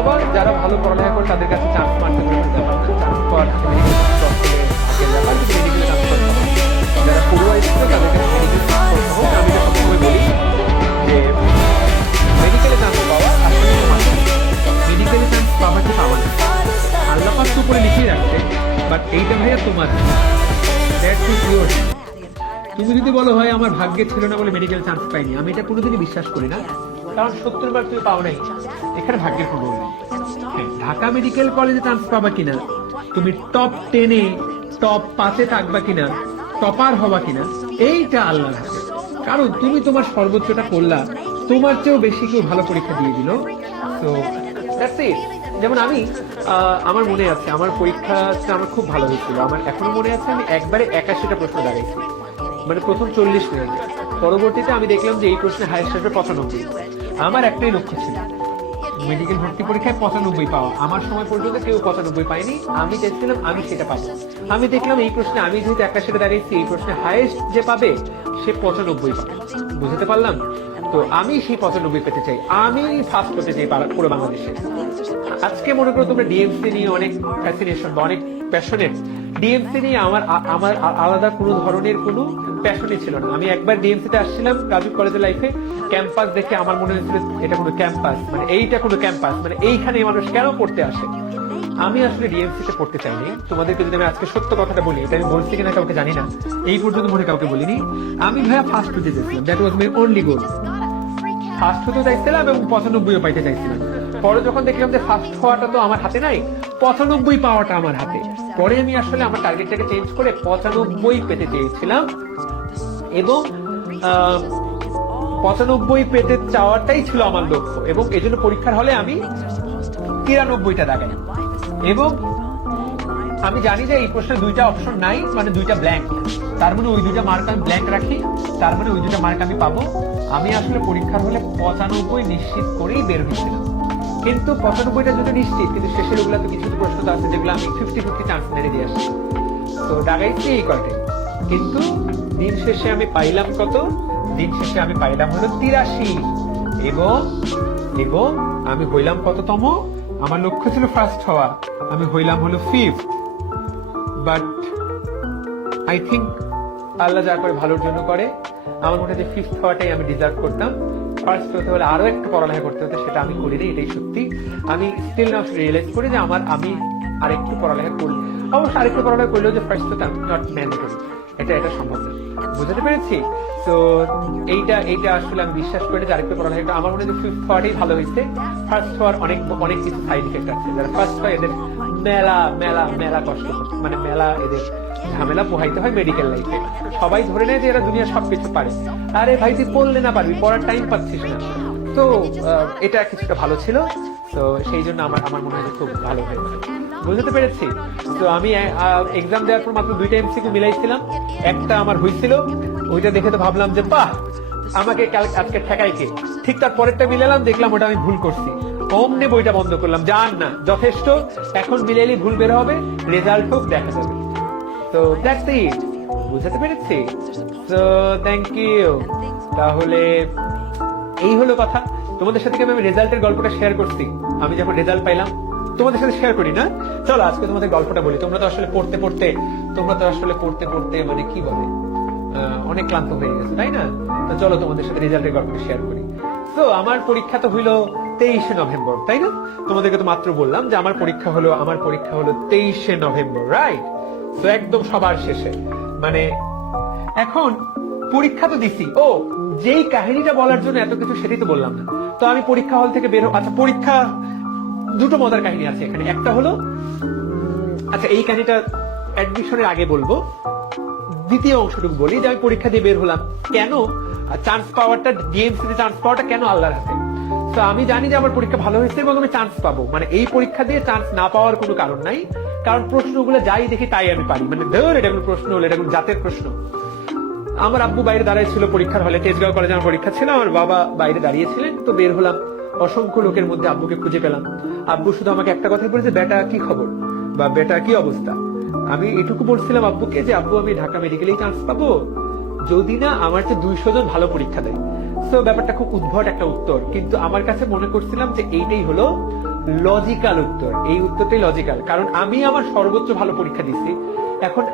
অথবা যারা ভালো পড়ালেখা করে তাদের কাছে চান্স মারতে কোনো ব্যাপার না, চান্স পাওয়ার মেডিকেলে চান্স করতে হবে। যারা পড়ুয়া ছিল তাদের কাছে মেডিকেল চান্স করতে হোক। আমি তো সবসময় বলি যে মেডিকেলে চান্স পাওয়া আসলে মেডিকেলে চান্স পাওয়া কি পাওয়া না, আল্লাহ পাক তো উপরে লিখেই রাখছে, বাট এইটা ভাইয়া তোমার, দ্যাটস ইজ ইয়োর। তুমি যদি বলো হয় আমার ভাগ্যে ছিল না বলে মেডিকেল চান্স পাইনি, আমি এটা কোনোদিনই বিশ্বাস করি না, কারণ 70 বার তুমি পাও নাই, এখানে ভাগ্যের কোনো নেই। ঢাকা মেডিকেল কলেজে চান্স পাবা কিনা, তুমি টপ 10-এ টপ 5-এ থাকবা কিনা, টপার হবা কিনা, এইটা আল্লাহর হাতে। কারণ তুমি তোমার সর্বোচ্চটা করলা, তোমার চেয়েও বেশি কেউ ভালো পরীক্ষা দিয়ে দিল। তো দ্যাটস ইট। যেমন আমি আমার মনে আছে আমার পরীক্ষাটা আমার খুব ভালো হয়েছিল, আমার এখনো মনে আছে আমি একবারে 81টা প্রশ্ন দাঁড়িয়েছি, মানে প্রথম 40 মিনিট। পরবর্তীতে আমি দেখলাম যে এই প্রশ্নে হাইয়েস্ট আসবে 95। আমার একটাই লক্ষ্য ছিল মেডিকেল ভর্তি পরীক্ষায় 95 পাওয়া। আমার সময় পর্যন্ত কেউ 95 পায়নি, আমি চেয়েছিলাম আমি সেটা পাবো। আমি দেখলাম এই প্রশ্নে আমি যেহেতু 81টা দাঁড়িয়েছি, এই প্রশ্নে হাইয়েস্ট যে পাবে সে 95 পাবে। বুঝতে পারলাম? তো আমি সেই 95 পেতে চাই, আমি ফার্স্ট হতে চাই পুরো বাংলাদেশে। আজকে মনে করো তোমরা ডিএমসি নিয়ে অনেক ফ্যাসিনেশন বা অনেক প্যাশনেট, ডিএমসি নিয়ে আমার আমার আলাদা কোনো ধরনের কোনো প্যাশনই ছিল না। আমি একবার ডিএমসিতে আসছিলাম রাজু কলেজের লাইফে, ক্যাম্পাস দেখে আমার মনে হয়েছিল এটা কোনো ক্যাম্পাস, মানে এইটা কোনো ক্যাম্পাস, মানে এইখানে মানুষ কেন পড়তে আসে। আমি আসলে ডিএমসিতে পড়তে চাইনি। তোমাদেরকে যদি আমি আজকে সত্য কথাটা বলি, এটা আমি বলছি কিনা কাউকে জানি না, এই পর্যন্ত মনে কাউকে বলিনি। আমি ভাইয়া ফার্স্ট হতে চাইছিলাম, that was my only goal. First হতে চাইছিলাম এবং 95 পাইতে চাইছিলাম। পরে যখন দেখলাম যে ফার্স্ট হওয়াটা তো আমার হাতে নাই, 95 পাওয়াটা আমার হাতে, পরে আমি আসলে আমার টার্গেটটাকে চেঞ্জ করে 95 পেতে চেয়েছিলাম এবং 95 পেতে চাওয়াটাই ছিল আমার লক্ষ্য। এবং এই জন্য পরীক্ষার হলে আমি 93টা দাগাই। এবং আমি জানি যে এই প্রশ্নে 2টা অপশন নাই, মানে 2টা ব্ল্যাঙ্ক, তার মানে ওই 2টা মার্ক আমি ব্ল্যাঙ্ক রাখি, তার মানে ওই 2টা মার্ক আমি পাবো। আমি আসলে পরীক্ষার হলে 95 নিশ্চিত করেই বের হয়েছিলাম। কিন্তু 95টা যদি নিশ্চিত, কিন্তু শেষের ওগুলা তো কিছু প্রশ্ন তো আছে যেগুলো আমি 50-50 চান্স মেরে দিয়ে আসছি। তো দাগাইছি এই কয়টাই, কিন্তু দিন শেষে আমি পাইলাম কত? দিন শেষে আমি পাইলাম হলো 83। এবং আমি হইলাম কততম? আমার লক্ষ্য ছিল ফার্স্ট হওয়া, আমি হইলাম হলো 5th। বাট আই থিঙ্ক আল্লাহ যা করে ভালোর জন্য করে। আমার মনে হয় যে 5th হওয়াটাই আমি ডিজার্ভ করতাম। ফার্স্ট হতে হলে আরো একটু পড়ালেখা করতে হতো, সেটা আমি করিনি, এটাই সত্যি। আমি স্টিল নাও রিয়েলাইজ করি যে আমি আরেকটু পড়ালেখা করি, অবশ্য আরেকটু পড়ালেখা করলেও যে ফার্স্ট হতাম নট ম্যান্ডেটরি, এটা সম্ভব না। বুঝতে পেরেছি? তো এইটা আসলে আমি বিশ্বাস করি যে আরেকটু পড়ালেখা, আমার মনে হয় যে 5th হওয়াটাই ভালো হয়েছে। ফার্স্ট হওয়ার অনেক কিছু সাইড ইফেক্ট আছে। যারা ফার্স্ট হয় এদের মেলা কষ্ট, মানে মেলা এদের ঝামেলা পোহাইতে হয় মেডিকেল লাইফে। সবাই ধরে নেয় যে এরা দুনিয়ার সবকিছু পারে। আরে ভাই তুই পড়লে না পারবি, পড়ার টাইম পাচ্ছিস না। তো এটা কিছুটা ভালো ছিল। তো সেই জন্য আমার মনে হয় খুব ভালো হয়েছে। বুঝতে পেরেছি? তো আমি এক্সাম দেওয়ার পর মাত্র 2টা এমসিকিউ মিলাইছিলাম, একটা আমার হয়েছিল, ওইটা দেখে তো ভাবলাম যে বাহ, আমাকে আজকে ঠেকাই কে। ঠিক তার পরেরটা মিলালাম, দেখলাম ওটা আমি ভুল করছি, অমনে বইটা বন্ধ করলাম, জান না যথেষ্ট, এখন মিলাইলে ভুল বের হবে, রেজাল্ট হোক দেখা যাবে। তো দ্যাটস ইট। বুঝতে পেরেছি? So thank you. তাহলে এই হলো কথা। তোমাদের সাথে আমি রেজাল্টের গল্পটা শেয়ার করছি। আমি যখন রেজাল্ট পাইলাম তোমাদের সাথে শেয়ার করি না? চলো আজকে তোমাদের গল্পটা বলি। তোমরা তো আসলে পড়তে পড়তে মানে কি বলে অনেক ক্লান্ত হয়ে গেছে, তাই না? তো চলো তোমাদের সাথে রেজাল্টের গল্পটা শেয়ার করি। তো আমার পরীক্ষা তো হইলো 23শে নভেম্বর, তাই না? তোমাদেরকে তো মাত্র বললাম যে আমার পরীক্ষা হলো 23শে নভেম্বর, রাইট? তো একদম সবার শেষে, মানে এখন পরীক্ষা তো দিছি। ও, যেই কাহিনীটা বলার জন্য এত কিছু সেটাই তো বললাম না। তো আমি পরীক্ষা হল থেকে বের আচ্ছা, পরীক্ষা 2টো মজার কাহিনী আছে এখানে। একটা হলো, আচ্ছা এই কাহিনীটা অ্যাডমিশনের আগে বলবো, দ্বিতীয় অংশটুকু বলি যে আমি পরীক্ষা দিয়ে বের হলাম কেন, চান্স পাওয়ারটা, ডিএমসিতে চান্স পাওয়াটা কেন আল্লাহর হাতে। তো আমি জানি যে আমার পরীক্ষা ভালো হয়েছে এবং আমি চান্স পাবো, মানে এই পরীক্ষা দিয়ে চান্স না পাওয়ার কোনো কারণ নাই, কারণ প্রশ্নগুলো যাই দেখি তাই আমি পারি, মানে ধর এটা কোনো প্রশ্ন হলো, এটা কোনো জাতের প্রশ্ন। আমার আব্বু বাইরে দাঁড়িয়ে ছিল পরীক্ষার হলে, তেজগাঁও কলেজে আমার পরীক্ষা ছিল, আমার বাবা বাইরে দাঁড়িয়েছিলেন। তো বের হলাম, অসংখ্য লোকের মধ্যে আব্বুকে খুঁজে পেলাম। আব্বু শুধু আমাকে একটা কথাই বলেছে, বেটা কি খবর বা বেটা কি অবস্থা। আমি এটুকু বলছিলাম আব্বুকে যে আব্বু আমি ঢাকা মেডিকেলেই চান্স পাবো যদি না আমার যে 200 জন ভালো পরীক্ষা দেয়। তো ব্যাপারটা খুব উদ্ভট একটা উত্তর, কিন্তু আমার কাছে মনে করছিলাম যে এইটাই হলো লজিক্যাল উত্তর, এই উত্তরটাই লজিক্যাল, কারণ আমি আমার সর্বোচ্চ ভালো পরীক্ষা দিচ্ছি। এখন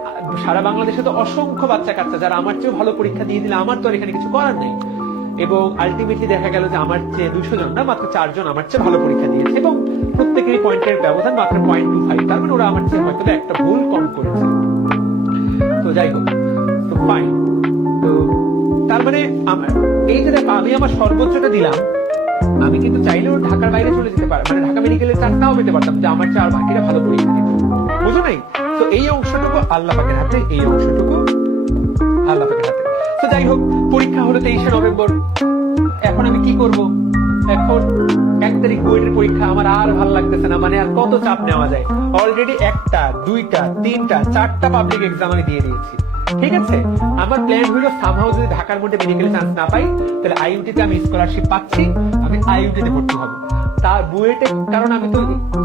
সারা বাংলাদেশে তো অসংখ্য বাচ্চা কাচ্চা যারা আমার চেয়েও ভালো পরীক্ষা দিয়ে দিলে আমার তো আর এখানে কিছু করার নেই। এবং আলটিমেটলি দেখা গেল যে আমার চেয়ে 200 জন না, মাত্র 4 জন আমার চেয়ে ভালো পরীক্ষা দিয়েছে, এবং প্রত্যেকেরই পয়েন্টের ব্যবধান মাত্র 0.25, তার মানে ওরা আমার চেয়ে হয়তো একটা ভুল কম করেছে। তো যাই হোক, তো ফাইন। তো তার মানে এই যে আমি আমার সর্বোচ্চটা দিলাম, আমি কিন্তু চাইলেও ঢাকার বাইরে চলে যেতে পারি, মানে ঢাকা মেডিকেলের চান্স নাও পেতে পারতাম, যে আমার চেয়ে আর বাকিরা ভালো পরীক্ষা দিত, বুঝো নাই? তো এই অংশটুকু আল্লাহ পাকের হাতে, এই অংশটুকু আল্লাহ পাকের হাতে। তো যাই হোক, পরীক্ষা হলো 23শে নভেম্বর। এখন আমি কি করব? এখন 1 তারিখ বুয়েটের পরীক্ষা, আমার আর ভালো লাগতেছে না, মানে আর কত চাপ নেওয়া যায়। অলরেডি 1টা 2টা 3টা 4টা পাবলিক এক্সাম আমি দিয়ে দিয়েছি, ঠিক আছে? আমার প্ল্যান হলো সামহাউ যদি ঢাকার মধ্যে মেডিকেল চান্স না পাই, তাহলে আইইউটিতে আমি স্কলারশিপ পাচ্ছি, আমি আইইউটিতে ভর্তি হব। তার বুয়েটে, কারণ আমি তো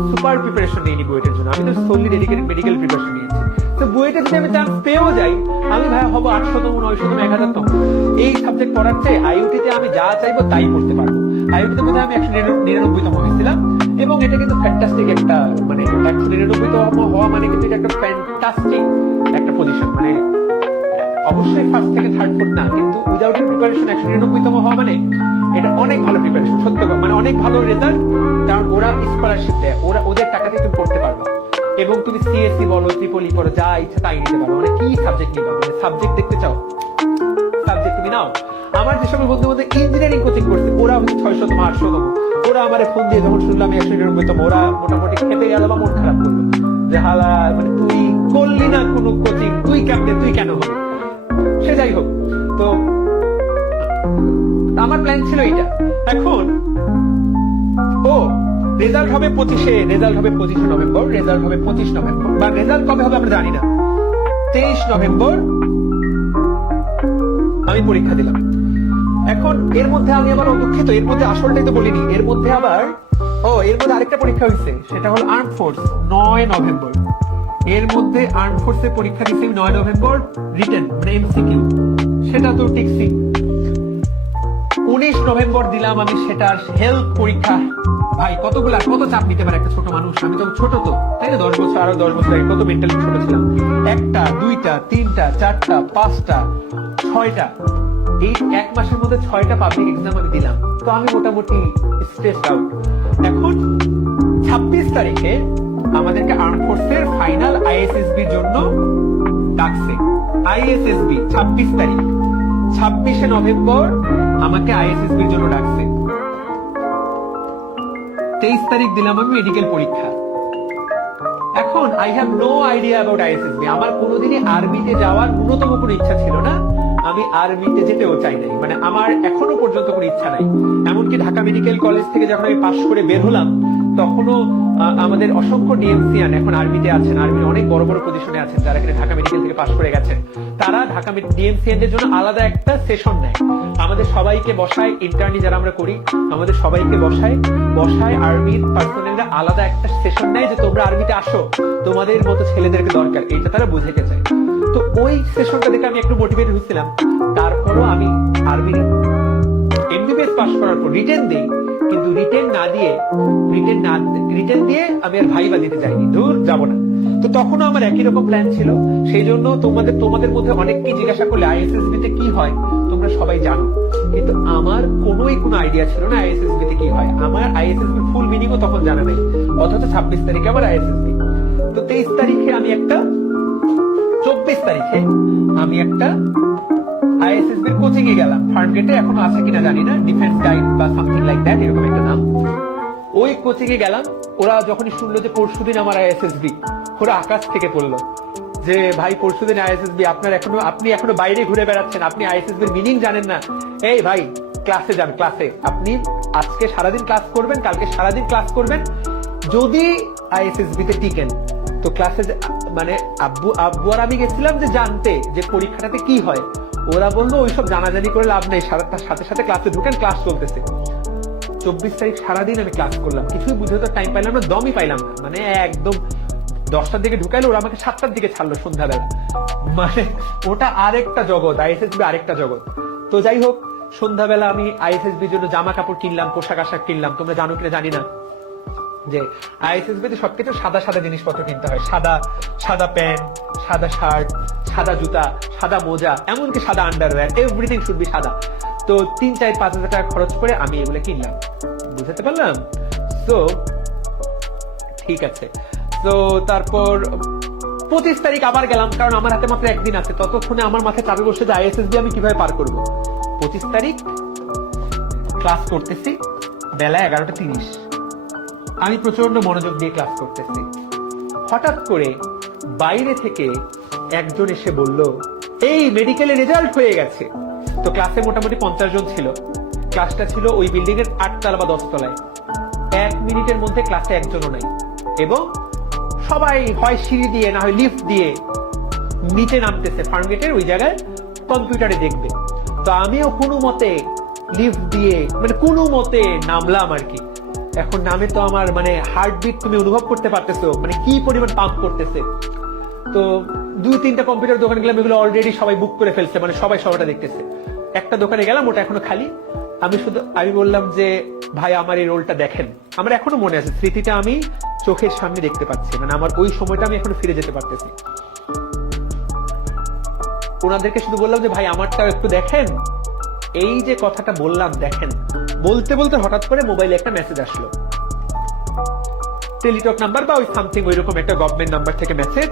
সুপার প্রিপারেশন নিইনি বুয়েটের জন্য, আমি তো সোনলি ডেডিকেটেড মেডিকেল প্রিপারেশন নিয়েছি। তো বুয়েটে যদি আমি চান্স পেয়েও যাই, আমি ভাই হবো 800তম 900তম 1000তম। এই সাবজেক্ট পড়ার চেয়ে আইইউটিতে আমি যা চাইবো তাই পড়তে পারবো। আইইউটিতে মধ্যে আমি 199তম হয়েছিলাম, এবং এটা কিন্তু ফ্যান্টাস্টিক একটা, মানে 199তম হওয়া মানে কিন্তু এটা একটা ফ্যান্টাস্টিক একটা পজিশন, মানে অবশ্যই ফার্স্ট থেকে থার্ড ফোর্থ না, কিন্তু উইদাউট প্রিপারেশন 199তম হওয়া মানে এটা অনেক ভালো প্রিপারেশন, সত্য মানে অনেক ভালো রেজাল্ট। কারণ ওরা স্কলারশিপ দেয়, ওদের টাকাতে তুমি পড়তে পারবা, এবং তুমি সিএসসি বলো, ট্রিপলি পড়ো, যা ইচ্ছা তাই নিতে পারো। মানে কি সাবজেক্ট নিবা, মানে সাবজেক্ট দেখতে চাও, সাবজেক্ট তুমি নাও। আমার যে সকল বন্ধু মধ্যে ইঞ্জিনিয়ারিং কোচিং করছে, ওরা হচ্ছে 600তম 800তম, ওরা আমার ফোন দিয়ে যখন শুনলাম 199তম, ওরা মোটামুটি খেপে গেল বা মন খারাপ করলো, যে হালা মানে তুই করলি না কোনো কোচিং, তুই কেন হবে। সে যাই হোক, তো আমার প্ল্যান ছিল এইটা। এখন রেজাল্ট হবে 25শে, রেজাল্ট হবে 25শে নভেম্বর, রেজাল্ট হবে 25 নভেম্বর, বা রেজাল্ট কবে হবে আমরা জানি না। 23 নভেম্বর আমি পরীক্ষা দিলাম। এখন এর মধ্যে আমি আবার দুঃখিত, এর মধ্যে আসলটাই তো বলিনি, এর মধ্যে আবার এর মধ্যে আরেকটা পরীক্ষা হয়েছে, সেটা হলো আর্ম ফোর্স 9 নভেম্বর। এর মধ্যে আর্ম ফোর্সে পরীক্ষা দিচ্ছি 9 নভেম্বর, রিটেন মানে এমসিকিউ, সেটা তো টিকছি। 19 নভেম্বর দিলাম আমি সেটার হেলথ পরীক্ষা। ভাই কত চাপ নিতে পারে একটা ছোট মানুষ, আমি তো ছোট তো, তাই না? 10 বছর, আরো 10 বছর আগে কত মেন্টালি ছোট ছিলাম। 1টা 2টা 3টা 4টা 5টা 6টা, এই 1 মাসের মধ্যে 6টা পাবলিক এক্সাম আমি দিলাম। তো আমি মোটামুটি স্ট্রেসড আউট। এখন 26 তারিখে আমাদেরকে আর্ম ফোর্সের ফাইনাল আইএসএসবির জন্য ডাকছে। আইএসএসবি 26 তারিখ, 26শে নভেম্বর আমাকে আইএসএসবির জন্য ডাকছে। 23 তারিখ দিলাম আমি মেডিকেল পরীক্ষা। এখন I have no idea about ISSB. আমার কোনোদিনই আর্মিতে যাওয়ার ন্যূনতম কোনো ইচ্ছা ছিল না, আমি আর্মিতে যেতেও চাই নাই, মানে আমার এখনো পর্যন্ত কোনো ইচ্ছা নাই। এমনকি ঢাকা মেডিকেল কলেজ থেকে যখন আমি পাশ করে বের হলাম, তখনও আমাদের অসংখ্য ডিএমসিয়ান এখন আর্মিতে আছেন, আর্মির অনেক বড় বড় পজিশনে আছেন, যারা এখানে ঢাকা মেডিকেল থেকে পাশ করে গেছেন। তারা ঢাকা ডিএমসিয়ানদের জন্য আলাদা একটা সেশন নেয়, আমাদের সবাইকে বসায়, ইন্টার্নি যারা আমরা করি আমাদের সবাইকে বসায় আর্মির পার্সোনালরা আলাদা একটা সেশন নেয়, যে তোমরা আর্মিতে আসো, তোমাদের মতো ছেলেদেরকে দরকার, এইটা তারা বুঝাইতে চায়। তো ওই সেশনটা দেখে আমি একটু মোটিভেট হয়েছিলাম। তারপরও আমি আর্মির এমবিবিএস পাস করার পর রিটেন দিই, কিন্তু রিটেন দিয়ে আমি আর ভাইবা দিতে যাইনি, দূর যাবো না। তো তখনও আমার একই রকম প্ল্যান ছিল। সেই জন্য তোমাদের মধ্যে অনেককেই জিজ্ঞাসা করলে আইএসএসবি তে কি হয় তোমরা সবাই জানো, কিন্তু আমার কোনো আইডিয়া ছিল না আইএসএসবি তে কি হয়। আমার আইএসএসবি ফুল মিনিংও তখন জানা নেই, অথচ 26 তারিখে আমার আইএসএসবি। তো 23 তারিখে আমি একটা 24 তারিখে আমি একটা আইএসএসবির কোচিং এ গেলাম, ফার্মগেটে, এখনো আছে কিনা জানি না, ডিফেন্স গাইড বা সামথিং লাইক দ্যাট, এরকম একটা নাম। ওই কোচিং এ গেলাম। ওরা যখনই শুনলো যে পরশুদিন আমার আইএসএসবি, ওরা আকাশ থেকে পড়লো যে ভাই পরশুদিন আইএসএসবি, আপনি এখনো বাইরে ঘুরে বেড়াচ্ছেন, আপনি আইএসএসবির মিনিং জানেন না। এই ভাই ক্লাসে যান, ক্লাসে আপনি আজকে সারাদিন ক্লাস করবেন, কালকে সারাদিন ক্লাস করবেন, যদি আইএসএসবি তে টিকেন তো ক্লাসে। মানে আব্বু আর আমি গেছিলাম যে জানতে যে পরীক্ষাটাতে কি হয়। ওরা বললো ওইসব জানাজানি করে লাভ নেই, সাথে সাথে ক্লাসে ঢুকেন, ক্লাস চলতেছে। 24 তারিখ সারাদিন আমি ক্লাস করলাম, কিছুই বুঝে তো টাইম পাইলাম না, দমই পাইলাম না। মানে একদম 10টার দিকে ঢুকাইলো, ওরা আমাকে 7টার দিকে ছাড়লো সন্ধ্যাবেলা। মানে ওটা আরেকটা জগৎ, আইএসএসবি আরেকটা জগৎ। তো যাই হোক, সন্ধ্যাবেলা আমি আইএসএসবির জন্য জামা কাপড় কিনলাম, পোশাক আশাক কিনলাম, তোমরা জানো কিনা জানি না। যে আইএসএসবি তে সবকিছু সাদা সাদা জিনিসপত্র কিনতে হয়, সাদা সাদা প্যান্ট, সাদা শার্ট, সাদা জুতা, সাদা মোজা, এমনকি সাদা আন্ডারওয়্যার, এভরিথিং শুড বি সাদা। তো 3-4-5 হাজার টাকা খরচ করে আমি এগুলো কিনলাম, বুঝতে পারলাম। তো ঠিক আছে, তো তারপর 25 তারিখ আবার গেলাম, কারণ আমার হাতে মাত্র একদিন আছে। ততক্ষণে আমার মাথায় চাপে বসে যে আইএসএসবি আমি কিভাবে পার করব। 25 তারিখ ক্লাস করতেছি, বেলা 11:30। আমি প্রচন্ড মনোযোগ দিয়ে ক্লাস করতেছি। হঠাৎ করে বাইরে থেকে একজন এসে বলল, এই মেডিকেলের রেজাল্ট হয়ে গেছে। তো ক্লাসে মোটামুটি 50 জন ছিল। ক্লাসটা ছিল ওই বিল্ডিং এর 8 তলা বা 10 তলায়। 1 মিনিটের মধ্যে ক্লাসে একজনও নাই, এবং সবাই হয় সিঁড়ি দিয়ে না হয় লিফট দিয়ে নিচে নামতেছে ফার্মগেটের ওই জায়গায় কম্পিউটারে দেখবে। তো আমিও কোনো মতে লিফট দিয়ে মানে কোনো মতে নামলাম আর কি। এখন নামে তো আমার মানে হার্টবিট তুমি অনুভব করতে পারতেছো, মানে কি পরিমাণ পাম্প করতেছে। তো 2-3টা কম্পিউটার দোকানে গেলাম, এগুলো অলরেডি সবাই বুক করে ফেলছে, মানে সবাই সবাইটা দেখতেছে। একটা দোকানে গেলাম, ওটা এখনো খালি। আমি বললাম যে ভাই আমার এই রোলটা দেখেন। আমার এখনো মনে আছে, স্মৃতিটা আমি চোখের সামনে দেখতে পাচ্ছি, মানে আমার ওই সময়টা আমি এখনো ফিরে যেতে পারতেছি। ওনাদেরকে শুধু বললাম যে ভাই আমারটা একটু দেখেন। এই যে কথাটা বললাম দেখেন, বলতে বলতে হঠাৎ করে মোবাইলে একটা মেসেজ আসলো, টেলিটক নাম্বার বা ওই সামথিং ওই রকম একটা গভর্নমেন্ট নাম্বার থেকে মেসেজ।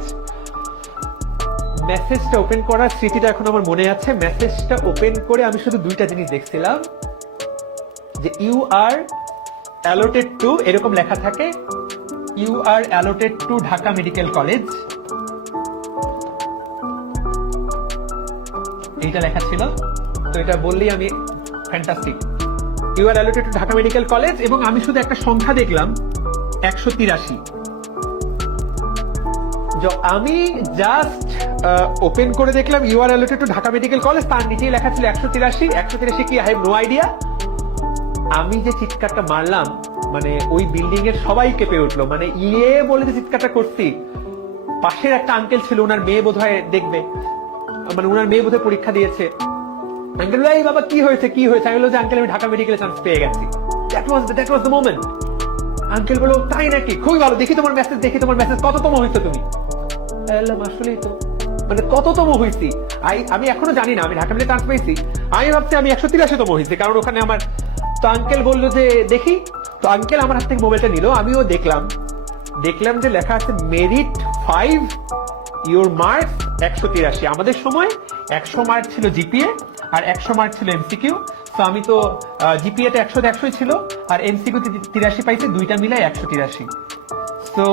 মেসেজটা ওপেন করার স্মৃতিটা এখন আমার মনে আছে। মেসেজটা ওপেন করে আমি শুধু 2টা জিনিস দেখছিলাম, যে ইউ আর অ্যালোটেড টু, এরকম লেখা থাকে, you are allotted to Dhaka medical college, এইটা লেখা ছিল। তো এটা বললেই আমি fantastic, you are allotted to Dhaka medical college. এবং আমি শুধু একটা সংখ্যা দেখলাম, 183। আমি জাস্ট ওপেন করে দেখলাম you are allotted to Dhaka medical college, তার নিচেই লেখা ছিল 183 কি, আই হ্যাভ নো আইডিয়া। আমি যে চিৎকারটা মারলাম, মানে ওই বিল্ডিং এর সবাই কেঁপে উঠলো, মানে ইয়ে বলে যে চিৎকারটা করছি। পাশের একটা আঙ্কেল ছিল, ওনার মেয়ে বোধহয় দেখবে, মানে ওনার মেয়ে বোধহয় পরীক্ষা দিয়েছে। আঙ্কেল ভাই বাবা কি হয়েছে কি হয়েছে, আমি বললাম যে আঙ্কেল আমি ঢাকা মেডিকেলে চান্স পেয়ে গেছি। That was the moment. Uncle বলো তাই নাকি, খুবই ভালো, দেখি তোমার মেসেজ কততম হয়েছে তুমি। আসলেই তো, মানে কততম হয়েছি আমি এখনো জানি না। আমি ঢাকা মেডিকেলে চান্স পেয়েছি, আমি ভাবছি আমি 183তম হয়েছি, কারণ ওখানে আমার। তো আঙ্কেল বললো যে দেখি। তো আঙ্কেল আমার হাত থেকে মোবাইলটা নিল, আমিও দেখলাম যে লেখা আছে মেরিট 5, ইউর মার্কস 183। আমাদের সময় 100 মার্ক ছিল জিপিএ আর 100 মার্ক ছিল এমসিকিউ। তো আমি তো জিপিএ টা 100 ছিল আর এমসিকিউ 83 পাইছি, 2টা মিলাই 183। তো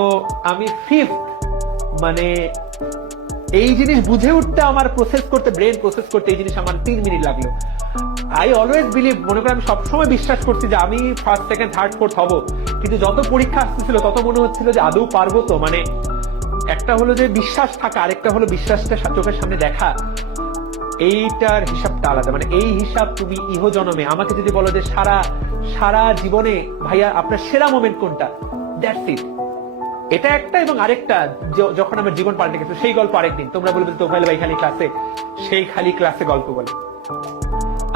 আমি 5th, মানে এই জিনিস বুঝে উঠতে আমার ব্রেন প্রসেস করতে এই জিনিস আমার 3 মিনিট লাগলো। আই অলওয়েজ বিলিভ, মনে করি আমি সবসময় বিশ্বাস করছি যে আমি ফার্স্ট, সেকেন্ড, থার্ড, ফোর্থ হব। কিন্তু যত পরীক্ষা আসতেছিল তত মনে হচ্ছিল যে আদৌ পারবো তো। মানে একটা হলো যে বিশ্বাস থাকা, আরেকটা হলো বিশ্বাসটা চোখের সামনে দেখা। এইটার হিসাবটা আলাদা, মানে এই হিসাব তুমি ইহজনমে আমাকে যদি বলো যে সারা জীবনে ভাইয়া আপনার সেরা মোমেন্ট কোনটা, দ্যাটস ইট। এটা একটা, এবং আরেকটা যখন আমার জীবন পাল্টে গেছে সেই গল্প আরেকদিন। তোমরা বলবে তোফাইল ভাই খালি ক্লাসে গল্প বলে।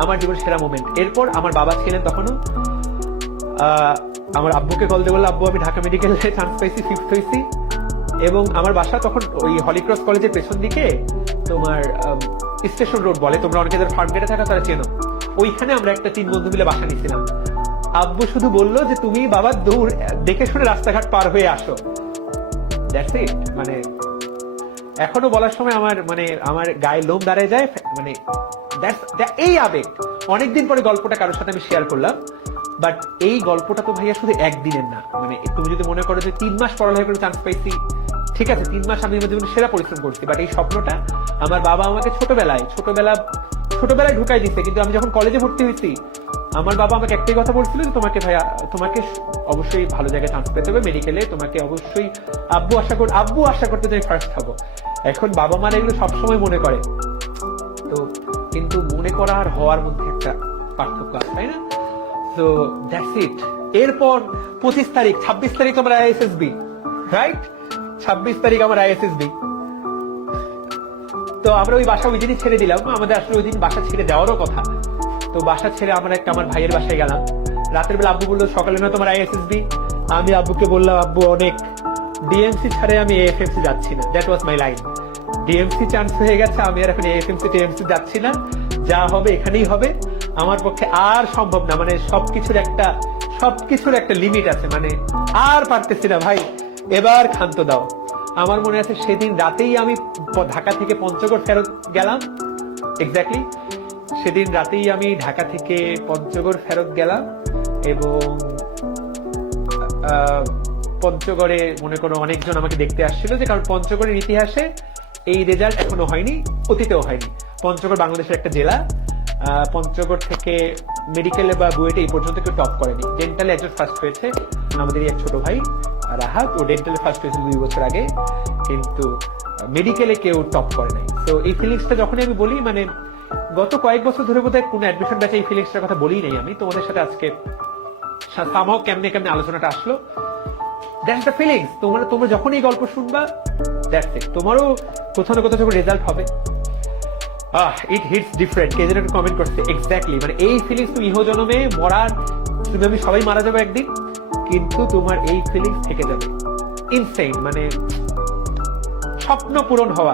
আমার জীবন সেরা মোমেন্ট। এরপর আমার বাবা ছিলেন তখনও, আমার আব্বুকে কল দিয়ে বললো আব্বু আমি ঢাকা মেডিকেলে চান্স পাইছি, 5th হয়েছি। এবং আমার বাসা তখন ওই হলিক্রস কলেজের পেছন দিকে, তোমার স্টেশন রোড বলে, তোমরা অনেকে যারা ফার্ম গেটে থাকা তারা চেনো। ওইখানে আমরা একটা 3 বন্ধু মিলে বাসা নিচ্ছিলাম। আব্বু শুধু বললো যে তুমি বাবা দূর দেখে শুনে রাস্তাঘাট পার হয়ে আসো, দ্যাটস ইট। মানে এখনো বলার সময় আমার গায়ে লোম দাঁড়িয়ে যায়, মানে এই আবেগ। অনেকদিন পরে গল্পটা কারোর সাথে আমি শেয়ার করলাম, বাট এই গল্পটা তো ভাইয়া শুধু একদিনের না। মানে তুমি যদি মনে করো যে 3 মাস পড়ালেখা করে চান্স পাইছি, ঠিক আছে 3 মাস আমি আমার জীবনে সেরা পরিশ্রম করছি, বাট এই স্বপ্নটা আমার বাবা আমাকে ছোটবেলায় ঢুকাই দিচ্ছে। কিন্তু আমি যখন কলেজে ভর্তি হয়েছি, আমার বাবা আমাকে একটাই কথা বলছিল যে তোমাকে অবশ্যই ভালো জায়গায় চান্স পেতে হবে মেডিকেলে, তোমাকে অবশ্যই আব্বু আশা করতে যে ফার্স্ট হবো। এখন বাবা মারা এগুলো সবসময় মনে করে তো, কিন্তু মনে করা আর হওয়ার মধ্যে একটা পার্থক্য আছে, তাই না? তো দ্যাটস ইট। এরপর 26 তারিখ 26 তারিখ আমার আইএসএসবি, রাইট? 26 তারিখ আমার আইএসএসবি। তো আমরা ওই বাসা ওই দিনই ছেড়ে দিলাম। আমাদের আসলে ওই দিন বাসা ছেড়ে দেওয়ারও কথা। তো বাসা ছেড়ে আমরা আমার ভাইয়ের বাসায় গেলাম। রাতের বেলা আব্বু বললো সকালে না তোমার আইএসএসবি, আমি আব্বুকে বললাম, আব্বু অনেক, ডিএমসি ছাড়ে আমি এএফএমসি যাচ্ছি না। That was my line. DMC chance হয়ে গেছে, আমি আর এখন এএফএমসি টিএমসি যাচ্ছি না, যা হবে এখানেই হবে। আমার পক্ষে আর সম্ভব না, মানে সবকিছুর একটা লিমিট আছে, মানে আর পারতেছি না ভাই, এবার ক্ষান্ত দাও। আমার মনে আছে সেদিন রাতেই আমি ঢাকা থেকে পঞ্চগড় ফেরত গেলাম। এক্স্যাক্টলি সেদিন রাতেই আমি ঢাকা থেকে পঞ্চগড় ফেরত গেলাম, এবং পঞ্চগড়ে মনে করো অনেকজন আমাকে দেখতে আসছিল, যে কারণ পঞ্চগড়ের ইতিহাসে এই রেজাল্ট এখনো হয়নি, অতীতেও হয়নি। পঞ্চগড় বাংলাদেশের একটা জেলা। পঞ্চগড় থেকে মেডিকেলে বা বুয়েটে এই পর্যন্ত কেউ টপ করেনি। ডেন্টালে একজন ফার্স্ট হয়েছে, আমাদের এক ছোট ভাই রাহাত, ও ডেন্টালে ফার্স্ট হয়েছিল 2 বছর আগে, কিন্তু মেডিকেলে কেউ টপ করে নাই। তো এই ফিলিংসটা যখনই আমি বলি, মানে গত কয়েক বছর ধরে বোধহয় কোনো অ্যাডমিশন ব্যাচে এই ফিলিংসটার কথা বলি নাই আমি তোমাদের সাথে। আজকে সামহাও কেমনে আলোচনাটা আসলো। That's the feelings. তোমরা যখন এই গল্প শুনবা, দ্যাটস ইট, তোমারও কোথাও না কোথাও যখন রেজাল্ট হবে, ইট হিটস ডিফারেন্ট। কে যেন একটা কমেন্ট করছে, এক্স্যাক্টলি, মানে এই ফিলিংস তুমি ইহো জন্মে মরার, তুমি আমি সবাই মারা যাবে একদিন, কিন্তু তোমার এই ফিলিংস থেকে যাবে। ইনসেইন, মানে স্বপ্ন পূরণ হওয়া।